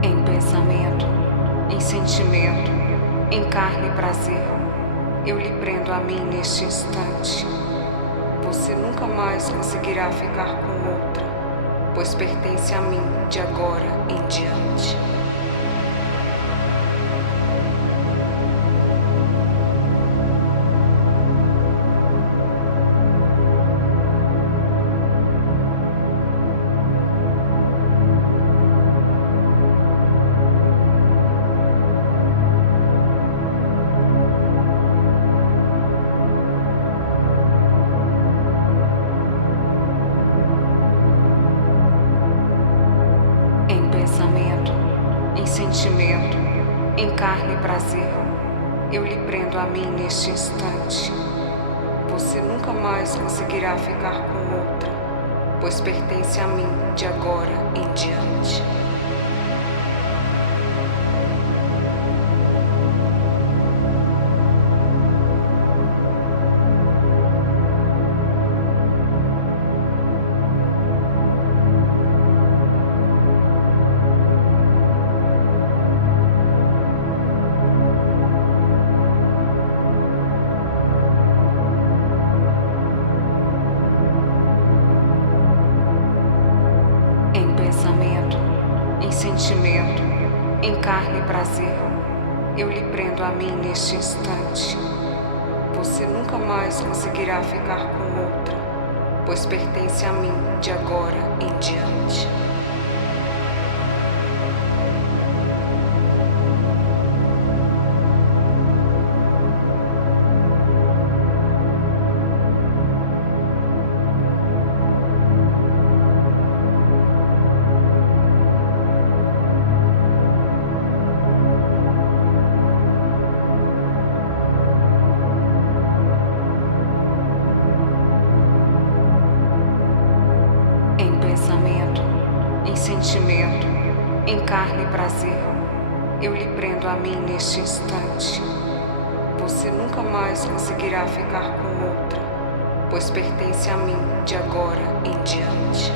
Em pensamento, em sentimento, em carne e prazer, eu lhe prendo a mim neste instante. Você nunca mais conseguirá ficar com outra, pois pertence a mim de agora em diante. Em pensamento, em sentimento, em carne e prazer, eu lhe prendo a mim neste instante. Você nunca mais conseguirá ficar com outra, pois pertence a mim de agora em diante. Em pensamento, em sentimento, em carne e prazer, eu lhe prendo a mim neste instante. Você nunca mais conseguirá ficar com outra, pois pertence a mim de agora em diante. Em pensamento, em sentimento, em carne e prazer, eu lhe prendo a mim neste instante. Você nunca mais conseguirá ficar com outra, pois pertence a mim de agora em diante.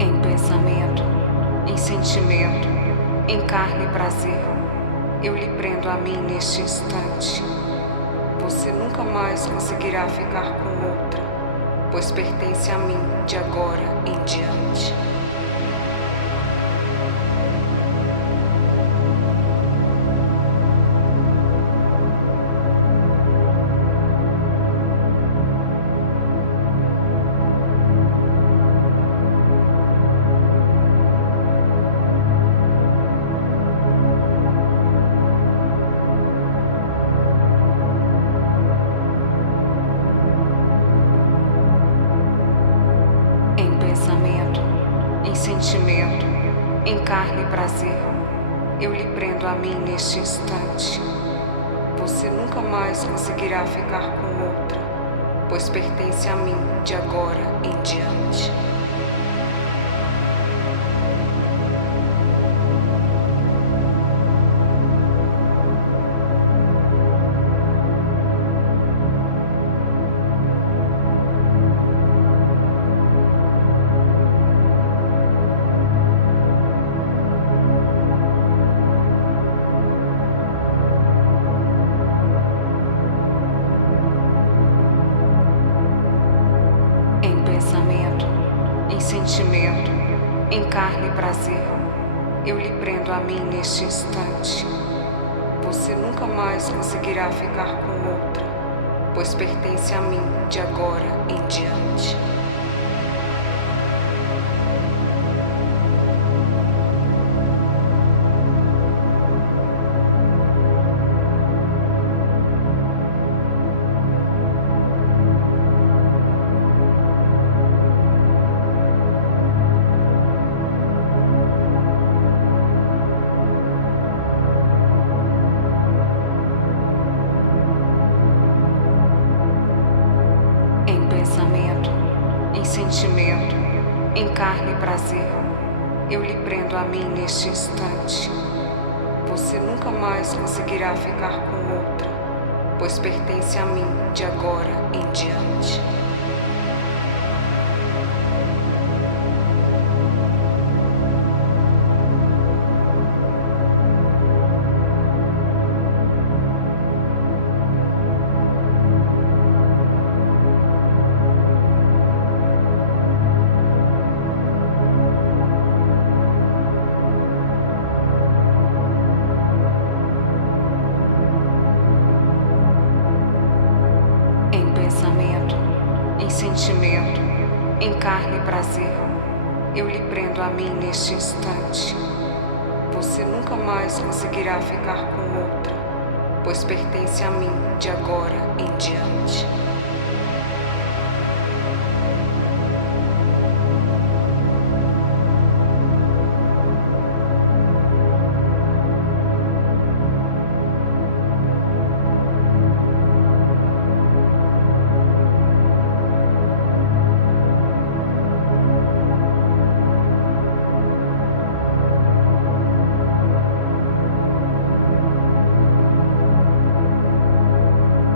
Em pensamento, em sentimento, em carne e prazer, eu lhe prendo a mim neste instante. Você nunca mais conseguirá ficar com outra, pois pertence a mim de agora em diante. Em pensamento, em sentimento, em carne e prazer, eu lhe prendo a mim neste instante. Você nunca mais conseguirá ficar com outra, pois pertence a mim de agora em diante. sentimento, em carne e prazer, eu lhe prendo a mim neste instante. Você nunca mais conseguirá ficar com outra, pois pertence a mim de agora em diante. Em pensamento, em sentimento, em carne e prazer, eu lhe prendo a mim neste instante. Você nunca mais conseguirá ficar com outra, pois pertence a mim de agora em diante. Em pensamento, em sentimento, em carne e prazer, eu lhe prendo a mim neste instante. Você nunca mais conseguirá ficar com outra, pois pertence a mim de agora em diante.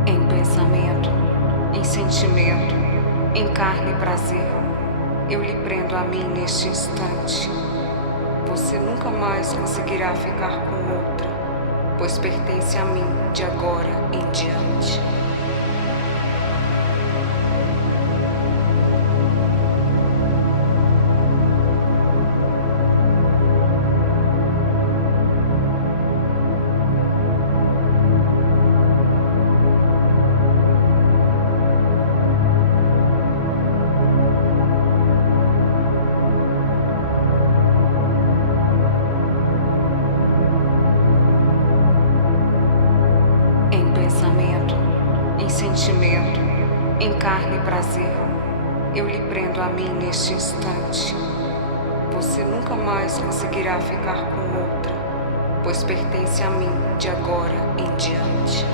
Em pensamento, em sentimento, em carne e prazer, eu lhe prendo a mim neste instante. Você nunca mais conseguirá ficar com outra, pois pertence a mim de agora em diante. Em pensamento, em sentimento, em carne e prazer, eu lhe prendo a mim neste instante. Você nunca mais conseguirá ficar com outra, pois pertence a mim de agora em diante.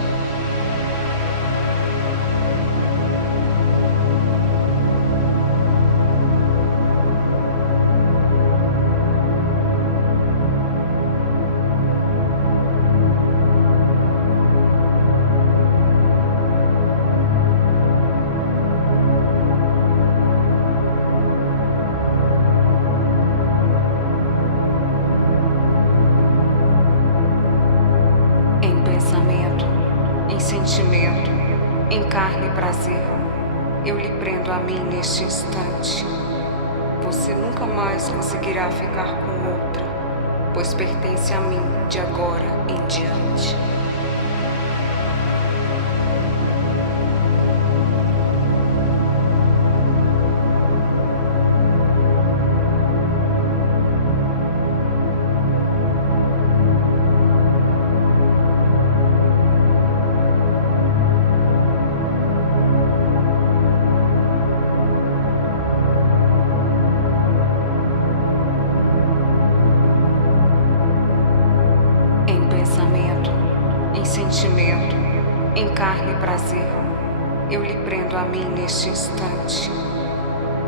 Em pensamento, em sentimento, em carne e prazer, eu lhe prendo a mim neste instante. Você nunca mais conseguirá ficar com outra, pois pertence a mim de agora em diante. Em pensamento, em sentimento, em carne e prazer, eu lhe prendo a mim neste instante.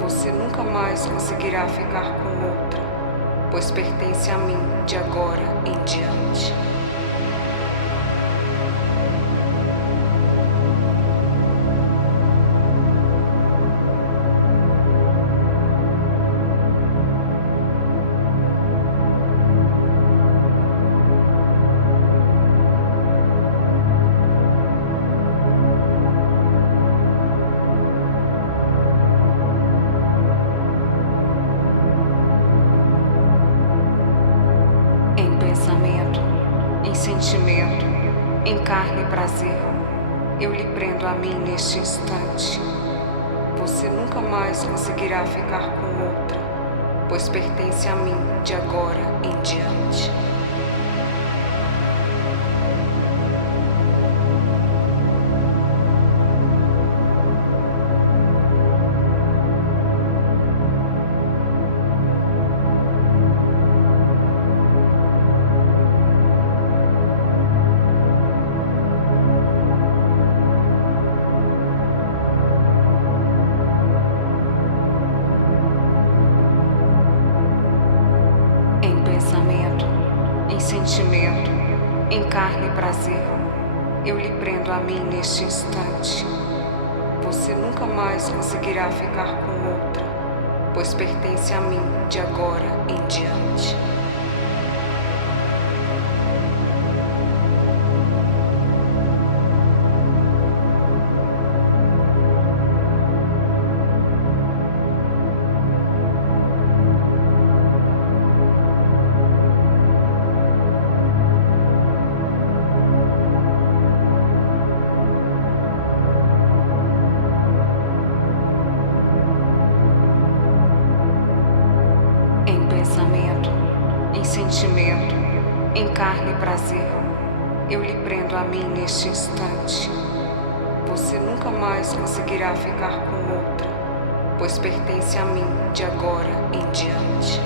Você nunca mais conseguirá ficar com outra, pois pertence a mim de agora em diante. sentimento, em carne e prazer, eu lhe prendo a mim neste instante. Você nunca mais conseguirá ficar com outra, pois pertence a mim de agora em diante. Em pensamento, em sentimento, em carne e prazer, eu lhe prendo a mim neste instante. Você nunca mais conseguirá ficar com outra, pois pertence a mim de agora em diante. Em pensamento, em sentimento, em carne e prazer, eu lhe prendo a mim neste instante. Você nunca mais conseguirá ficar com outra, pois pertence a mim de agora em diante.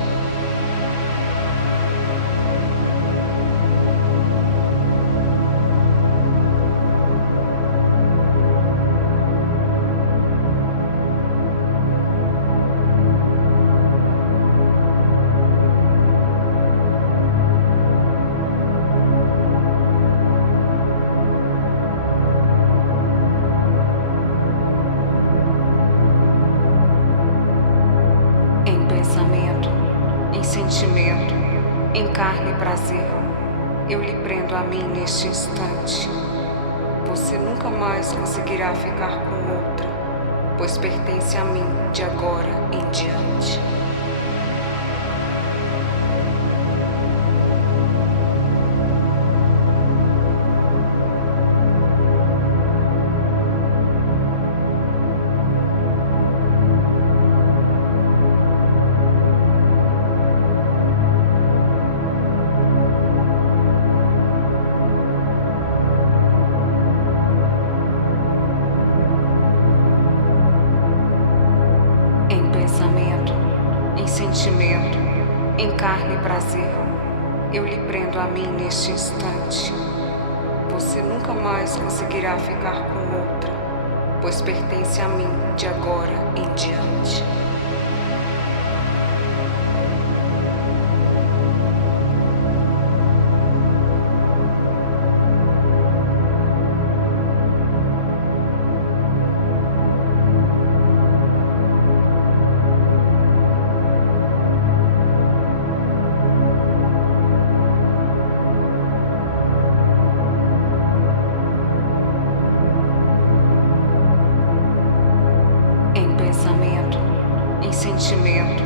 Em pensamento, em sentimento, em carne e prazer, eu lhe prendo a mim neste instante. Você nunca mais conseguirá ficar com outra, pois pertence a mim de agora em diante. Em pensamento, em sentimento, em carne e prazer, eu lhe prendo a mim neste instante. Você nunca mais conseguirá ficar com outra, pois pertence a mim de agora em diante. Em pensamento, em sentimento,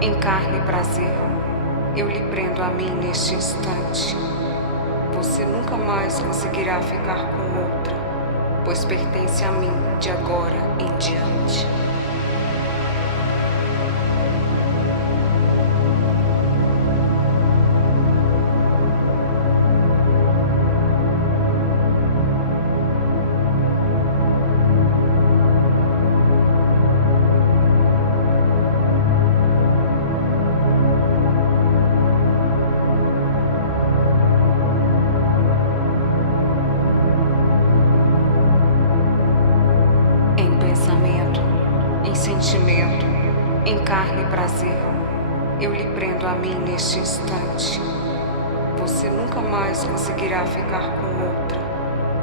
em carne e prazer, eu lhe prendo a mim neste instante. Você nunca mais conseguirá ficar com outra, pois pertence a mim de agora em diante. Em pensamento, em sentimento, em carne e prazer, eu lhe prendo a mim neste instante. Você nunca mais conseguirá ficar com outra,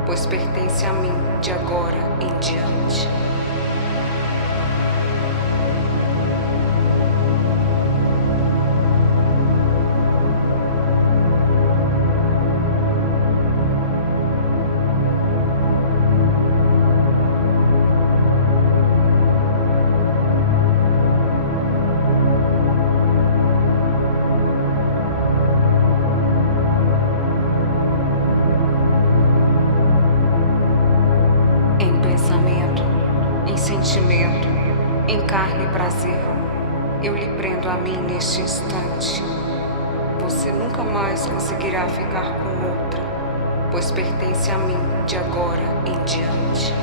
pois pertence a mim de agora em diante. sentimento, em carne e prazer, eu lhe prendo a mim neste instante. Você nunca mais conseguirá ficar com outra, pois pertence a mim de agora em diante.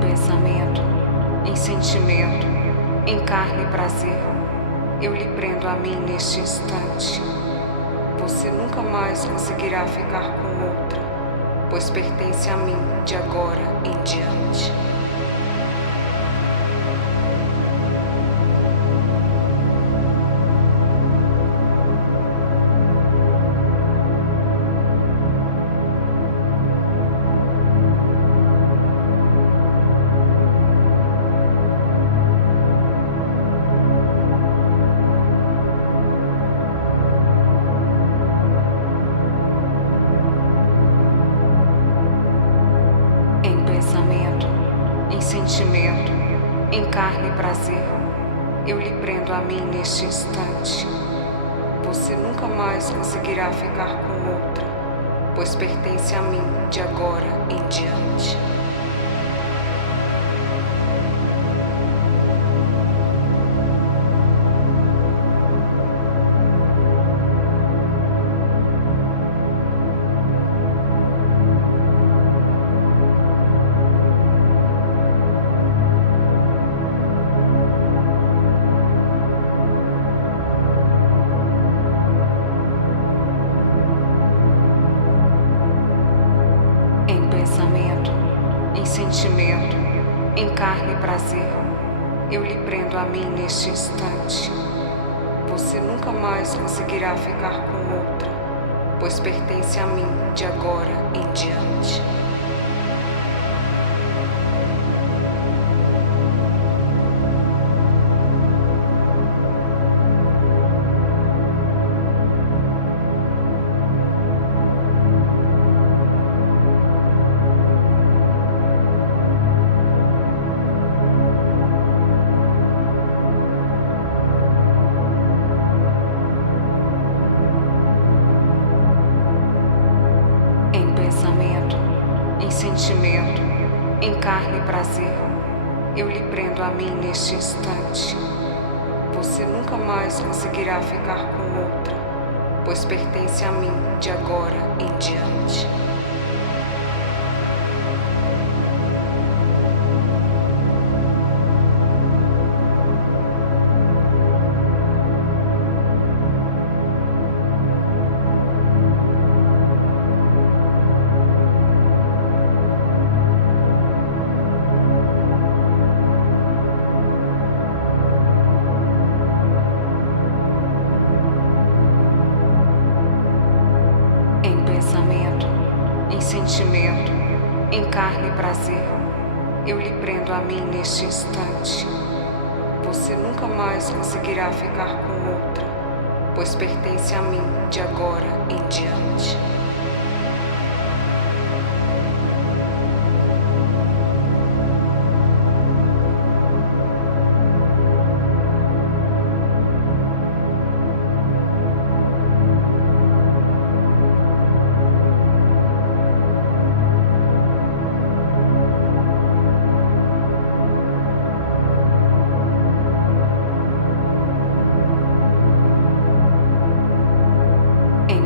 Pensamento, em sentimento, em carne e prazer, eu lhe prendo a mim neste instante. Você nunca mais conseguirá ficar com outra, pois pertence a mim de agora em diante. Pensamento, em sentimento, em carne e prazer, eu lhe prendo a mim neste instante. Você nunca mais conseguirá ficar com outra, pois pertence a mim de agora em diante. Pensamento, em sentimento, em carne e prazer, eu lhe prendo a mim neste instante. Você nunca mais conseguirá ficar com outra, pois pertence a mim de agora em diante. Pensamento, em sentimento, em carne e prazer, eu lhe prendo a mim neste instante. Você nunca mais conseguirá ficar com outra, pois pertence a mim de agora em diante. Pensamento, em sentimento, em carne e prazer, eu lhe prendo a mim neste instante. Você nunca mais conseguirá ficar com outra, pois pertence a mim de agora em diante.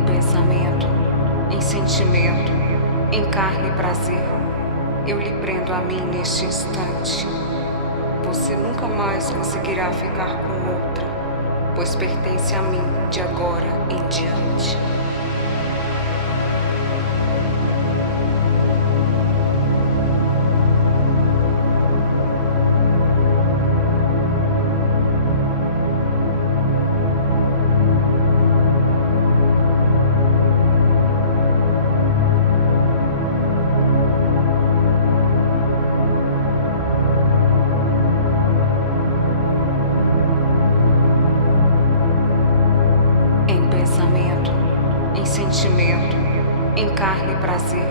Pensamento, em sentimento, em carne e prazer, eu lhe prendo a mim neste instante. Você nunca mais conseguirá ficar com outra, pois pertence a mim de agora em diante. sentimento, em carne e prazer,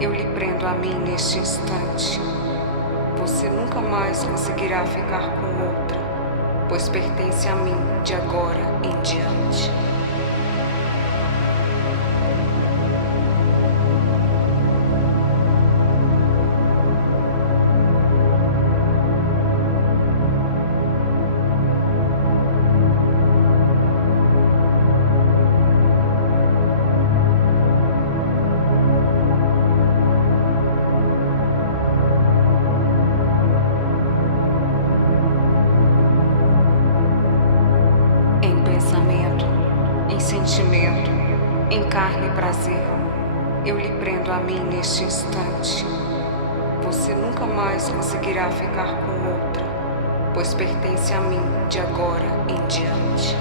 eu lhe prendo a mim neste instante. Você nunca mais conseguirá ficar com outra, pois pertence a mim de agora em diante. Pensamento, em sentimento, em carne e prazer, eu lhe prendo a mim neste instante. Você nunca mais conseguirá ficar com outra, pois pertence a mim de agora em diante.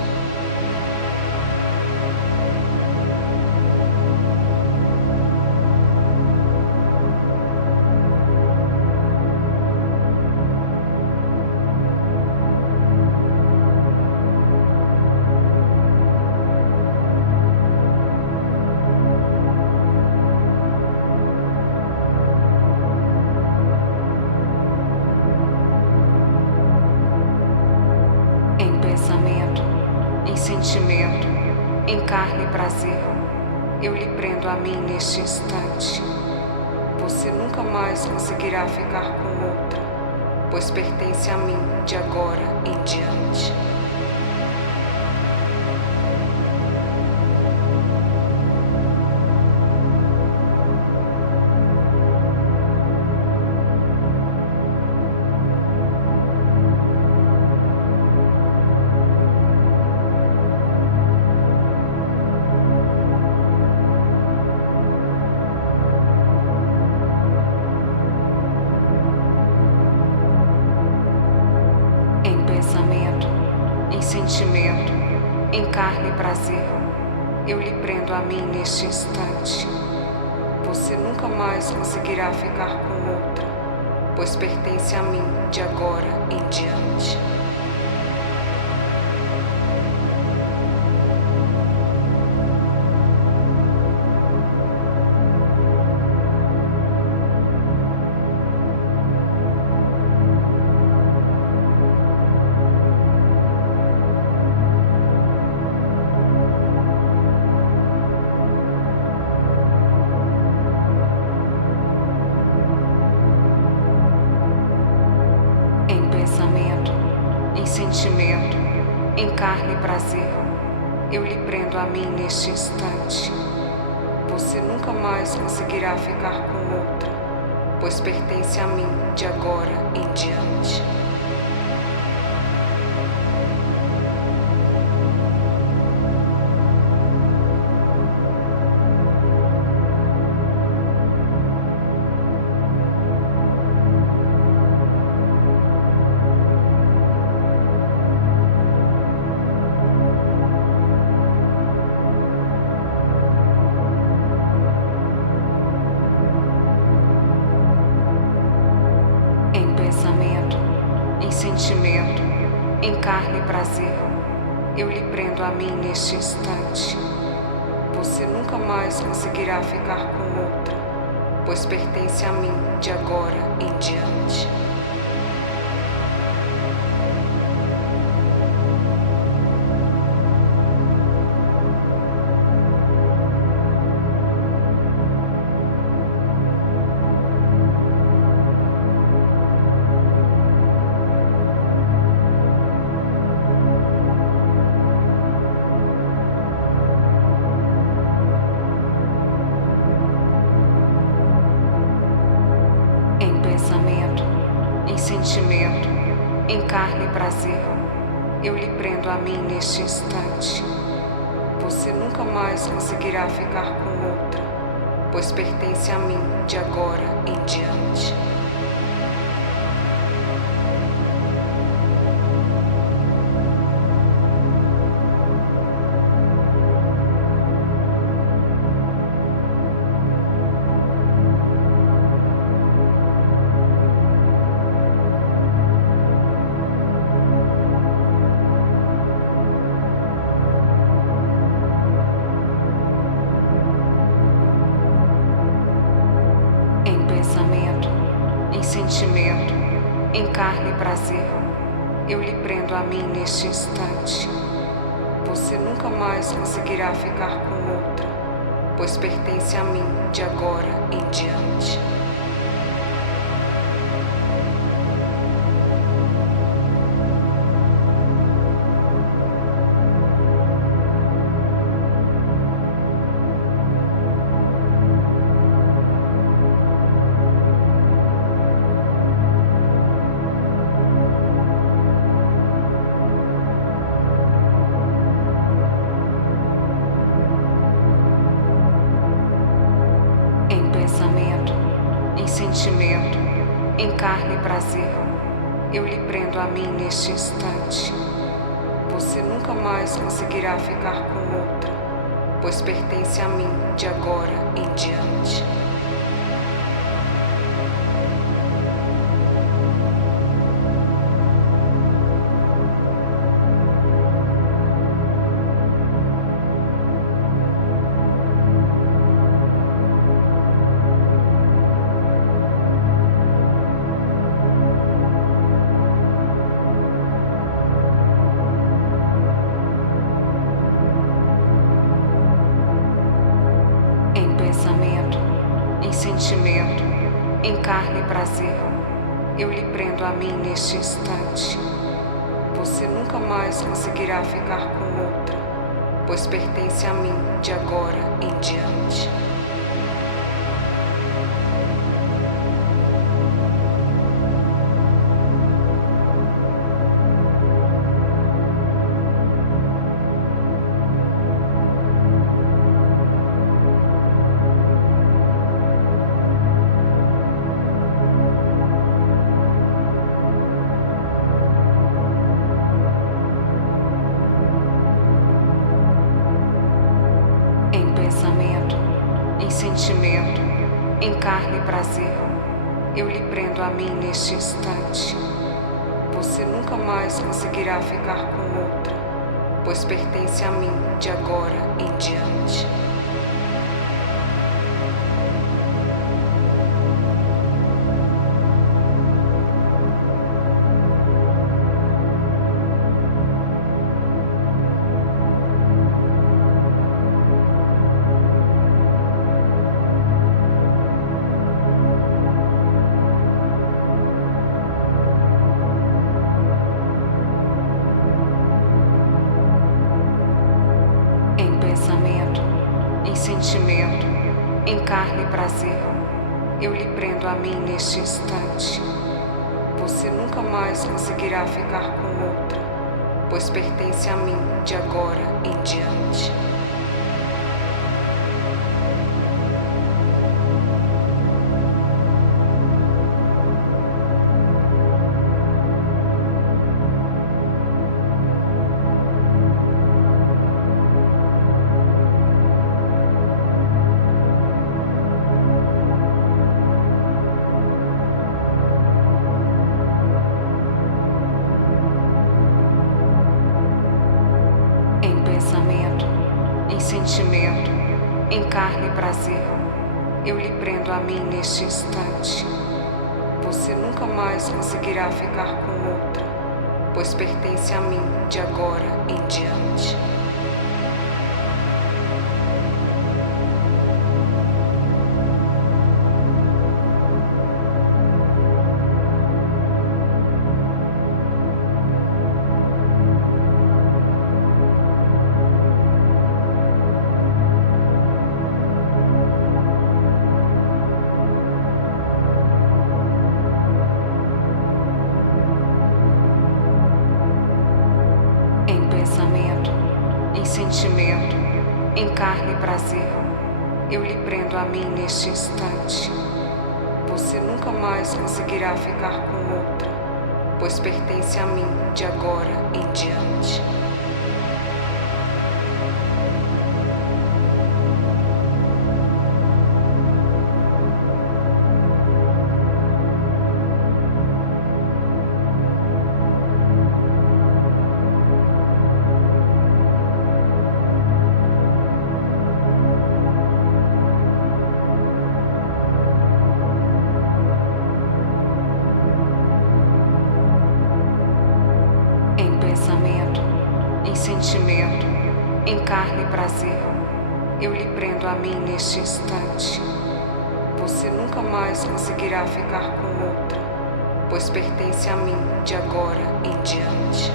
Pensamento, em sentimento, em carne e prazer, eu lhe prendo a mim neste instante. Você nunca mais conseguirá ficar com outra, pois pertence a mim de agora em diante. Pensamento, em sentimento, em carne e prazer, eu lhe prendo a mim neste instante. Você nunca mais conseguirá ficar com outra, pois pertence a mim de agora em diante. Pensamento, em sentimento, em carne e prazer, eu lhe prendo a mim neste instante. Você nunca mais conseguirá ficar com outra, pois pertence a mim de agora em diante. Pensamento, em sentimento, em carne e prazer, eu lhe prendo a mim neste instante. Você nunca mais conseguirá ficar com outra, pois pertence a mim de agora em diante. Pensamento, em sentimento, em carne e prazer, eu lhe prendo a mim neste instante. Você nunca mais conseguirá ficar com outra, pois pertence a mim de agora em diante. sentimento, em carne e prazer, eu lhe prendo a mim neste instante. Você nunca mais conseguirá ficar com outra, pois pertence a mim de agora em diante. Pensamento, em sentimento, em carne e prazer, eu lhe prendo a mim neste instante. Você nunca mais conseguirá ficar com outra, pois pertence a mim de agora em diante. Pensamento, em sentimento, em carne e prazer, eu lhe prendo a mim neste instante. Você nunca mais conseguirá ficar com outra, pois pertence a mim de agora em diante. Pensamento, em sentimento, em carne e prazer, eu lhe prendo a mim neste instante. Você nunca mais conseguirá ficar com outra, pois pertence a mim de agora em diante. Pensamento, em sentimento, em carne e prazer, eu lhe prendo a mim neste instante. Você nunca mais conseguirá ficar com outra, pois pertence a mim de agora em diante. Pensamento, em sentimento, em carne e prazer, eu lhe prendo a mim neste instante. Você nunca mais conseguirá ficar com outra, pois pertence a mim de agora em diante. Pensamento, em sentimento, em carne e prazer, eu lhe prendo a mim neste instante. Você nunca mais conseguirá ficar com outra, pois pertence a mim de agora em diante. sentimento, em carne e prazer, eu lhe prendo a mim neste instante. Você nunca mais conseguirá ficar com outra, pois pertence a mim de agora em diante.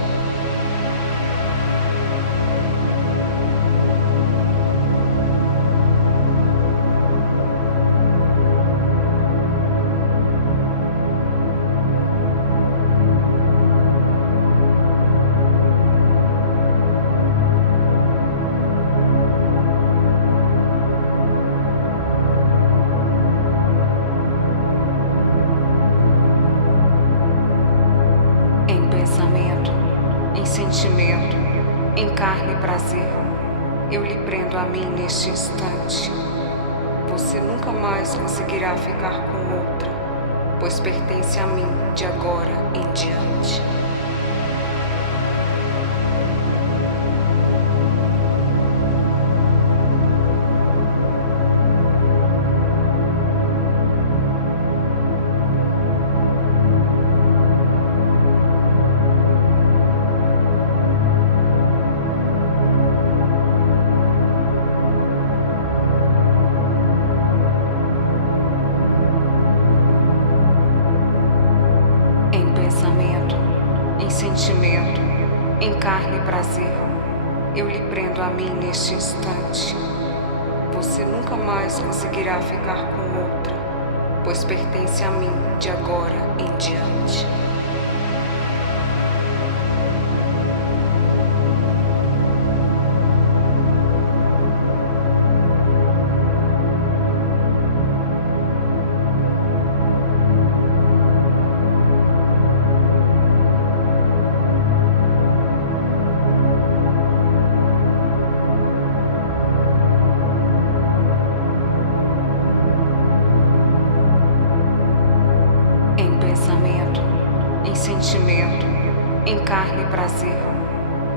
Em pensamento, em sentimento, em carne e prazer, eu lhe prendo a mim neste instante. Você nunca mais conseguirá ficar com outra, pois pertence a mim de agora em diante. Em pensamento, em sentimento, em carne e prazer, eu lhe prendo a mim neste instante. Você nunca mais conseguirá ficar com outra, pois pertence a mim de agora em diante. Em pensamento, em sentimento, em carne e prazer,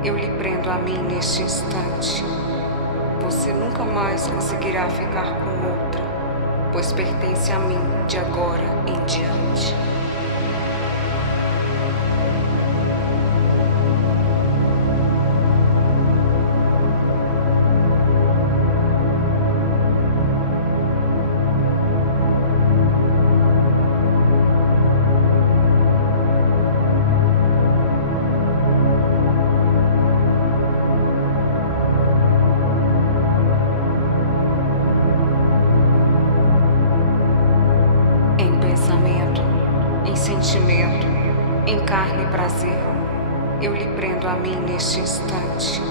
eu lhe prendo a mim neste instante. Você nunca mais conseguirá ficar com outra, pois pertence a mim de agora em diante. Em pensamento, em sentimento, em carne e prazer, eu lhe prendo a mim neste instante.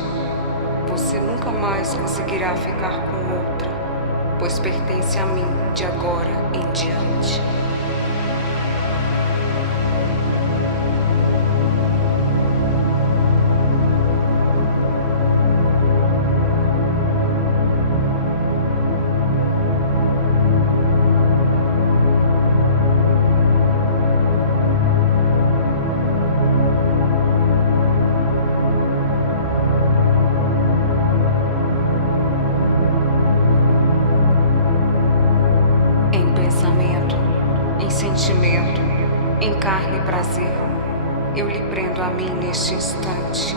Você nunca mais conseguirá ficar com outra, pois pertence a mim de agora em diante. Em pensamento, em sentimento, em carne e prazer, eu lhe prendo a mim neste instante.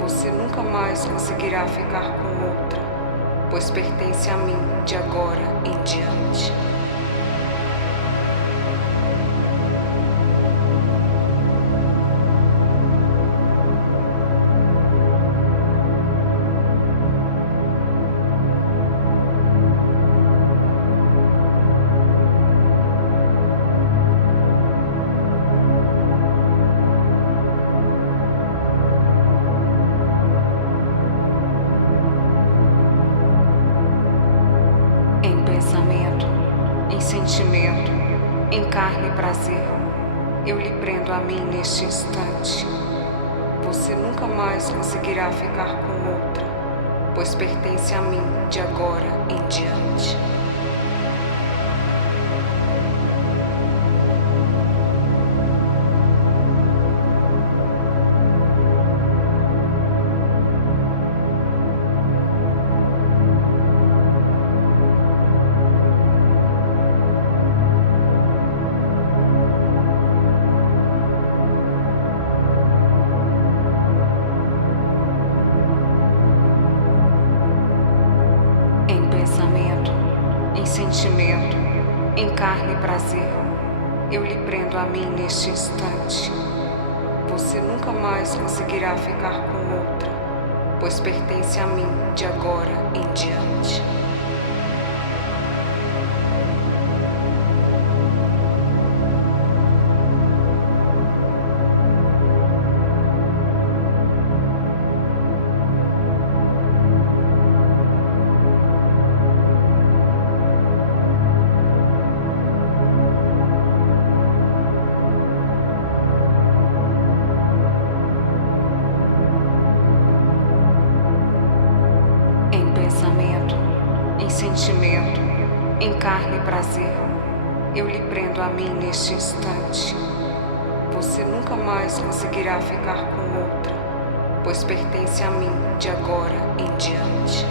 Você nunca mais conseguirá ficar com outra, pois pertence a mim de agora em diante. Em pensamento, em sentimento, em carne e prazer, eu lhe prendo a mim neste instante. Você nunca mais conseguirá ficar com outra, pois pertence a mim de agora em diante. carne e prazer, eu lhe prendo a mim neste instante. Você nunca mais conseguirá ficar com outra, pois pertence a mim de agora em diante. Pensamento, em sentimento, em carne e prazer, eu lhe prendo a mim neste instante. Você nunca mais conseguirá ficar com outra, pois pertence a mim de agora em diante.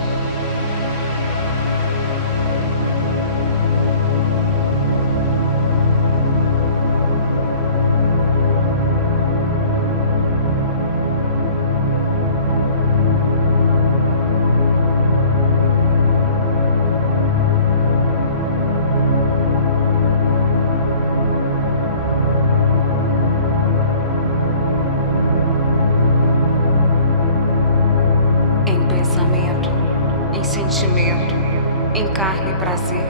Pensamento, em sentimento, em carne e prazer,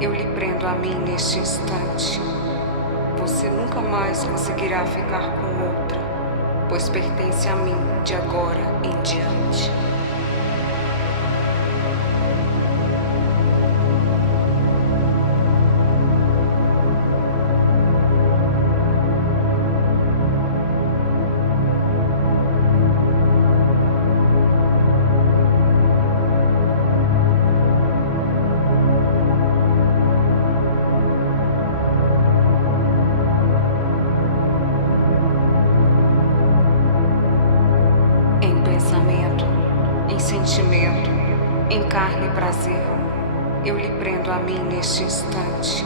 eu lhe prendo a mim neste instante. Você nunca mais conseguirá ficar com outra, pois pertence a mim de agora em diante. Pensamento, em sentimento, em carne e prazer, eu lhe prendo a mim neste instante.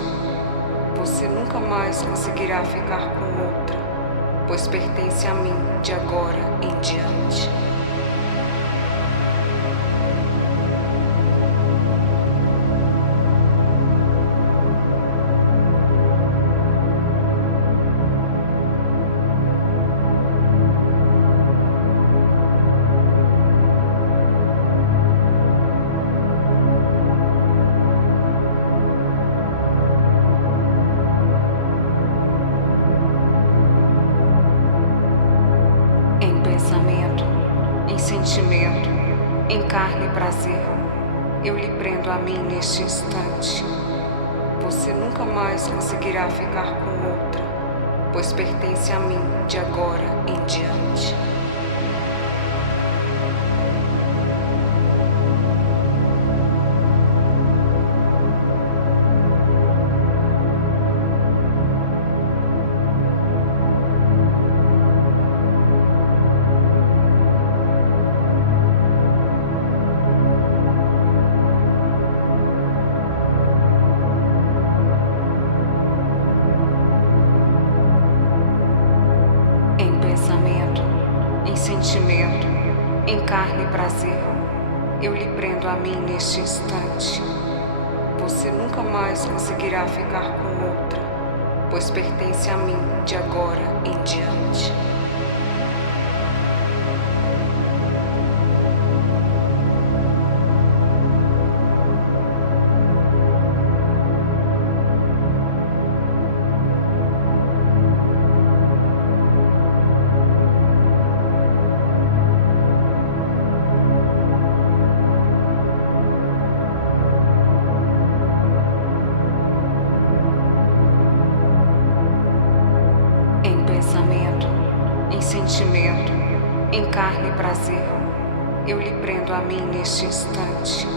Você nunca mais conseguirá ficar com outra, pois pertence a mim de agora em diante. Pensamento, em sentimento, em carne e prazer, eu lhe prendo a mim neste instante. Você nunca mais conseguirá ficar com outra, pois pertence a mim de agora em diante. Pensamento, em sentimento, em carne e prazer, eu lhe prendo a mim neste instante. Você nunca mais conseguirá ficar com outra, pois pertence a mim de agora em diante. Pensamento, em sentimento, em carne e prazer, eu lhe prendo a mim neste instante.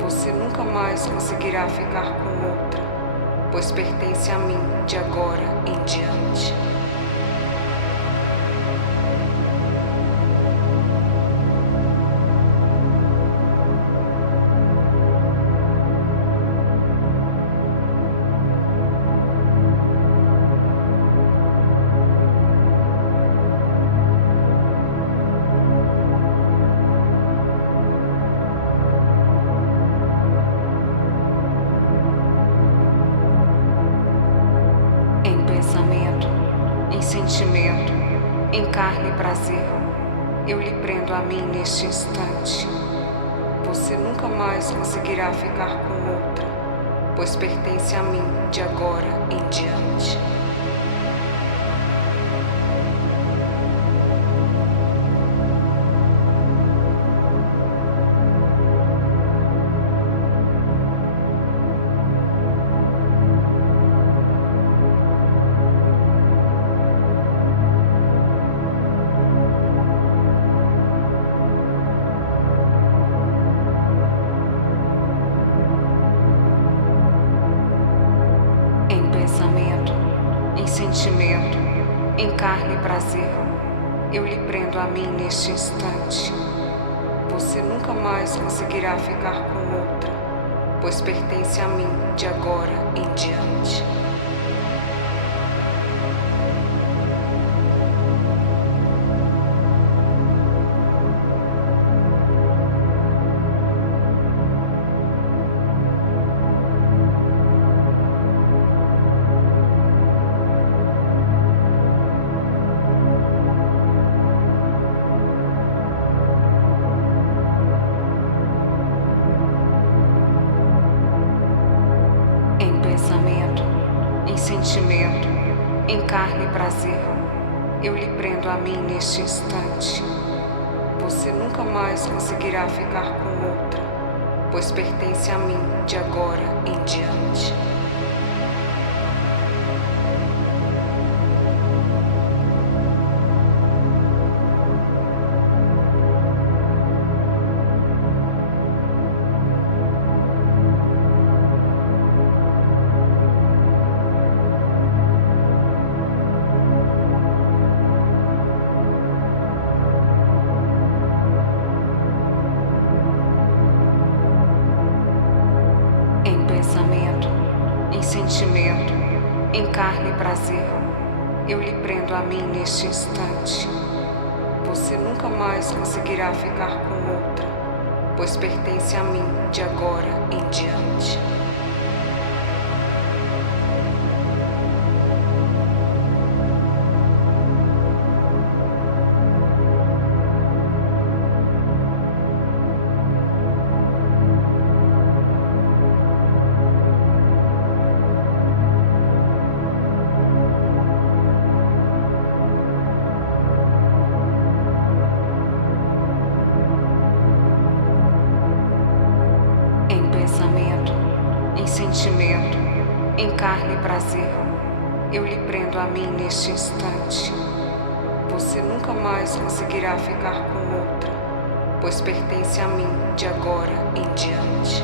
Você nunca mais conseguirá ficar com outra, pois pertence a mim de agora em diante. pensamento, em sentimento, em carne e prazer, eu lhe prendo a mim neste instante. Você nunca mais conseguirá ficar com outra, pois pertence a mim de agora em diante. Pensamento, em sentimento, em carne e prazer, eu lhe prendo a mim neste instante. Você nunca mais conseguirá ficar com outra, pois pertence a mim de agora em diante. Pensamento, em sentimento, em carne e prazer, eu lhe prendo a mim neste instante. Você nunca mais conseguirá ficar com outra, pois pertence a mim de agora em diante. Pensamento, em sentimento, em carne e prazer, eu lhe prendo a mim neste instante. Você nunca mais conseguirá ficar com outra, pois pertence a mim de agora em diante. Pensamento, em sentimento, em carne e prazer, eu lhe prendo a mim neste instante. Você nunca mais conseguirá ficar com outra, pois pertence a mim de agora em diante.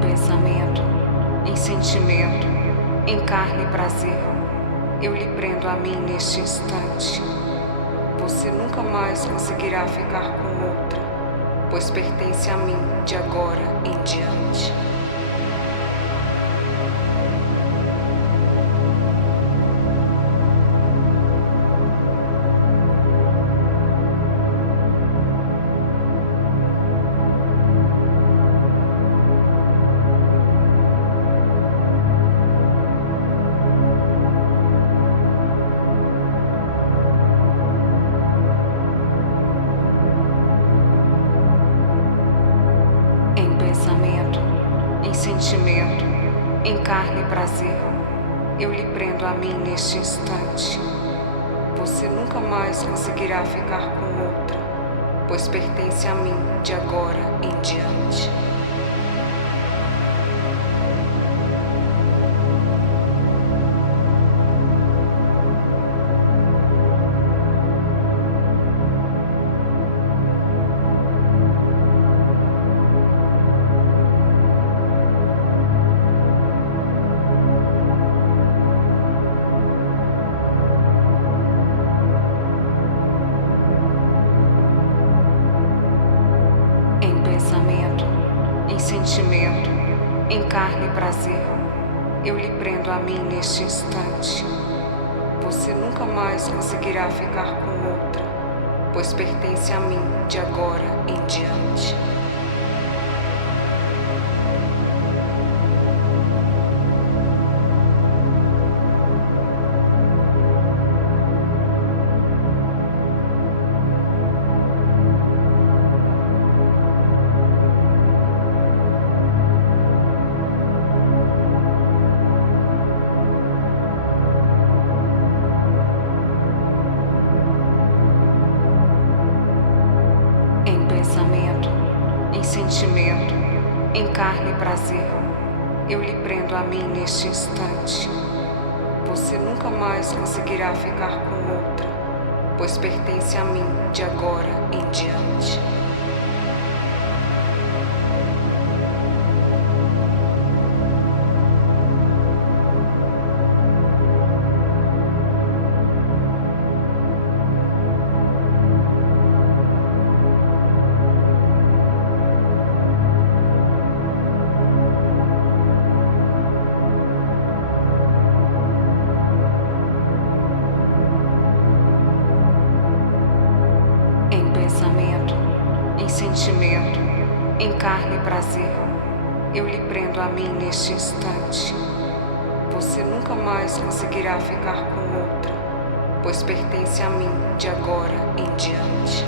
Pensamento, em sentimento, em carne e prazer, eu lhe prendo a mim neste instante. Você nunca mais conseguirá ficar com outra, pois pertence a mim de agora em diante. Pensamento, em sentimento, em carne e prazer, eu lhe prendo a mim neste instante. Você nunca mais conseguirá ficar com outra, pois pertence a mim de agora em diante. sentimento, em carne e prazer, eu lhe prendo a mim neste instante. Você nunca mais conseguirá ficar com outra, pois pertence a mim de agora em diante. Pensamento, em sentimento, em carne e prazer, eu lhe prendo a mim neste instante. Você nunca mais conseguirá ficar com outra, pois pertence a mim de agora em diante. Pensamento, em sentimento, em carne e prazer, eu lhe prendo a mim neste instante. Você nunca mais conseguirá ficar com outra, pois pertence a mim de agora em diante.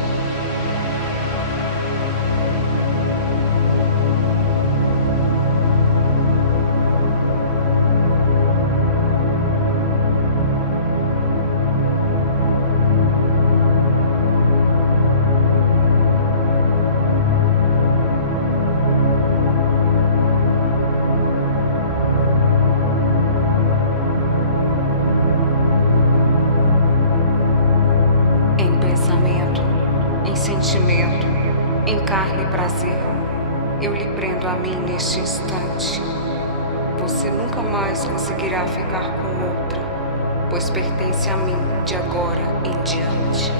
Pensamento, em sentimento, em carne e prazer, eu lhe prendo a mim neste instante. Você nunca mais conseguirá ficar com outra, pois pertence a mim de agora em diante.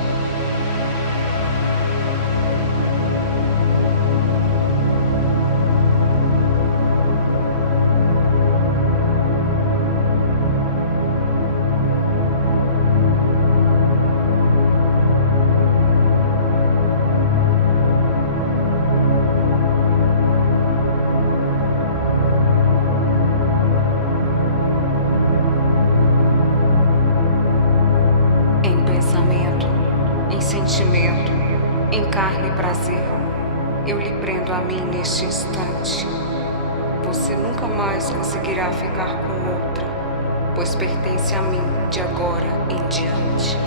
Pensamento, em sentimento, em carne e prazer, eu lhe prendo a mim neste instante. Você nunca mais conseguirá ficar com outra, pois pertence a mim de agora em diante.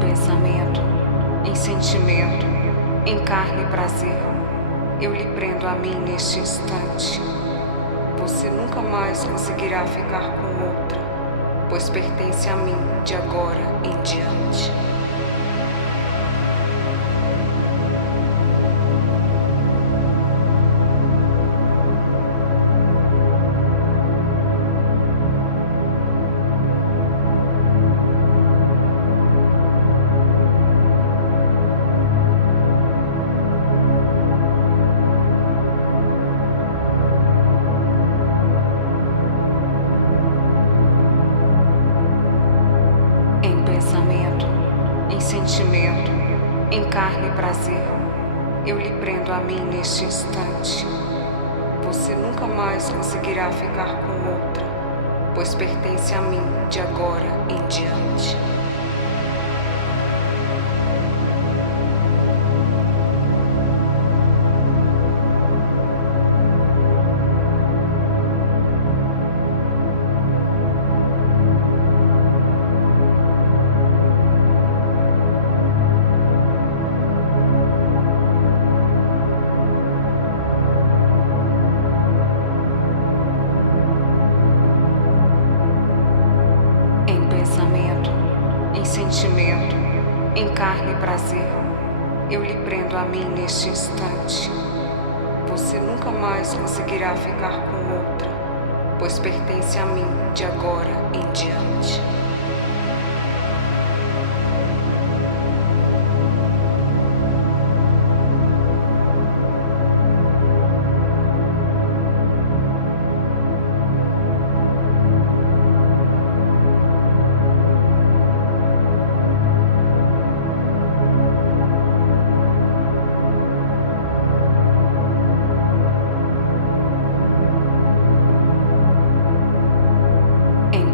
Pensamento, em sentimento, em carne e prazer, eu lhe prendo a mim neste instante. Você nunca mais conseguirá ficar com outra, pois pertence a mim de agora em diante. Pensamento, em sentimento, em carne e prazer, eu lhe prendo a mim neste instante. Você nunca mais conseguirá ficar com outra, pois pertence a mim de agora em diante. em carne e prazer, eu lhe prendo a mim neste instante. Você nunca mais conseguirá ficar com outra, pois pertence a mim de agora em diante.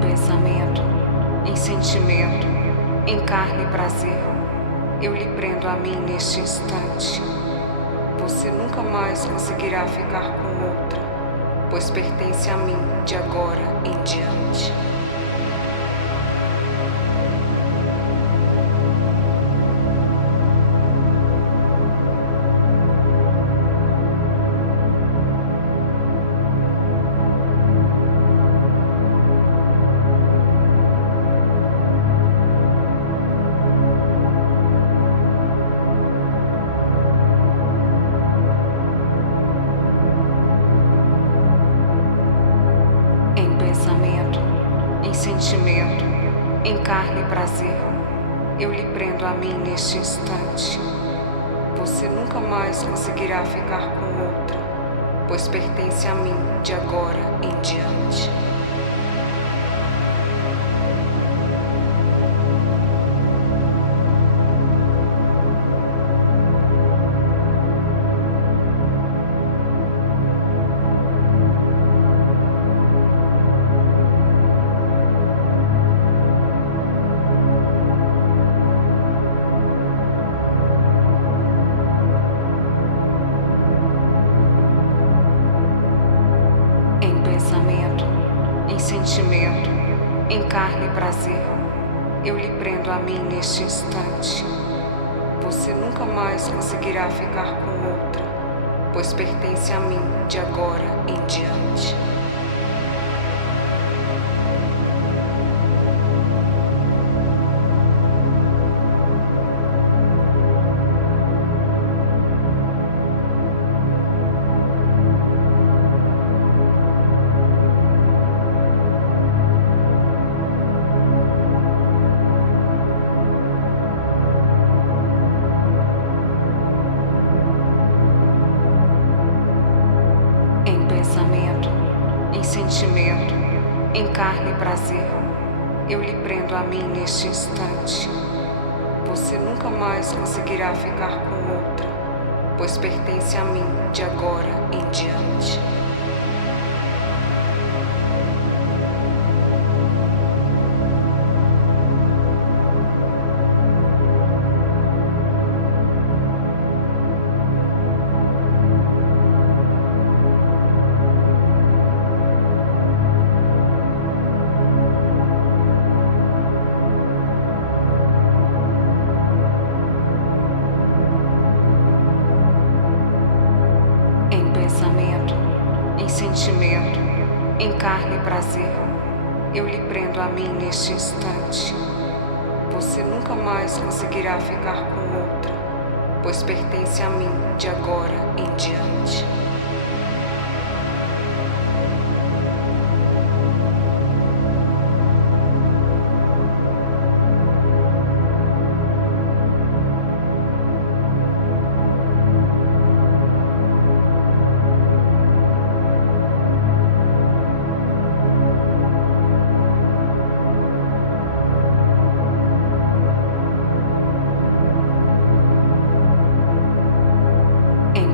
Pensamento, em sentimento, em carne e prazer, eu lhe prendo a mim neste instante. Você nunca mais conseguirá ficar com outra, pois pertence a mim de agora em diante. Pensamento, em sentimento, em carne e prazer, eu lhe prendo a mim neste instante. Você nunca mais conseguirá ficar com outra, pois pertence a mim de agora em diante. Pensamento, em sentimento, em carne e prazer, eu lhe prendo a mim neste instante. Você nunca mais conseguirá ficar com outra, pois pertence a mim de agora em diante. Pensamento, em sentimento, em carne e prazer, eu lhe prendo a mim neste instante. Você nunca mais conseguirá ficar com outra, pois pertence a mim de agora em diante. Pensamento, em sentimento, em carne e prazer, eu lhe prendo a mim neste instante. Você nunca mais conseguirá ficar com outra, pois pertence a mim de agora em diante.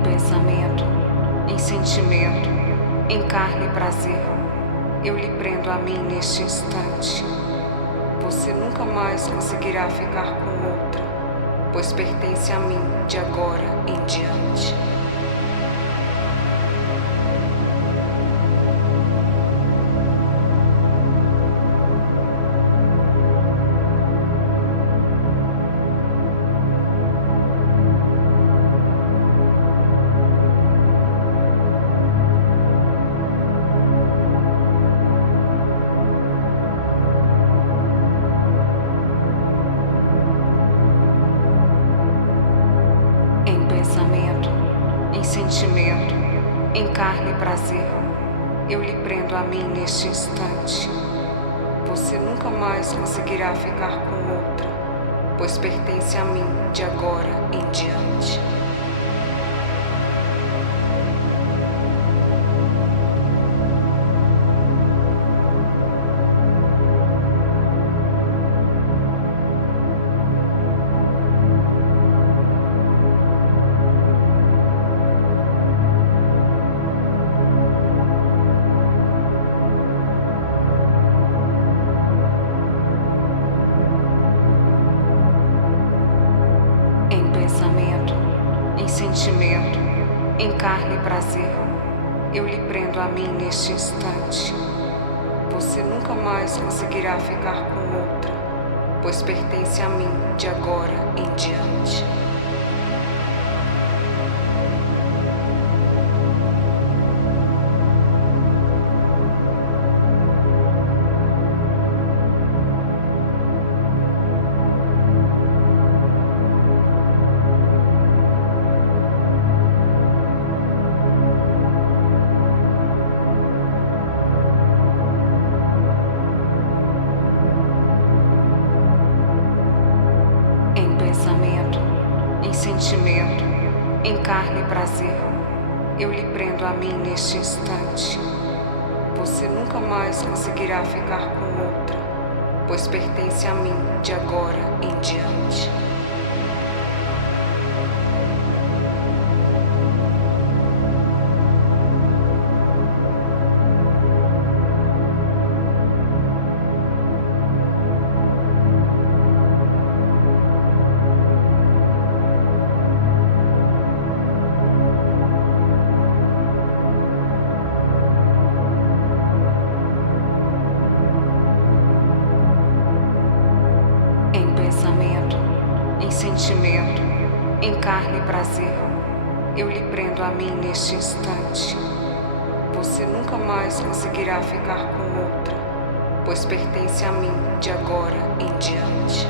Pensamento, em sentimento, em carne e prazer, eu lhe prendo a mim neste instante. Você nunca mais conseguirá ficar com outra, pois pertence a mim de agora em diante. sentimento, em carne e prazer, eu lhe prendo a mim neste instante. Você nunca mais conseguirá ficar com outra, pois pertence a mim de agora em diante. Em pensamento, em sentimento, em carne e prazer, eu lhe prendo a mim neste instante. Você nunca mais conseguirá ficar com outra, pois pertence a mim de agora em diante. Em pensamento, em sentimento, em carne e prazer, eu lhe prendo a mim neste instante. Você nunca mais conseguirá ficar com outra, pois pertence a mim de agora em diante. Em pensamento, em sentimento, em carne e prazer, eu lhe prendo a mim neste instante. Você nunca mais conseguirá ficar com outra, pois pertence a mim de agora em diante.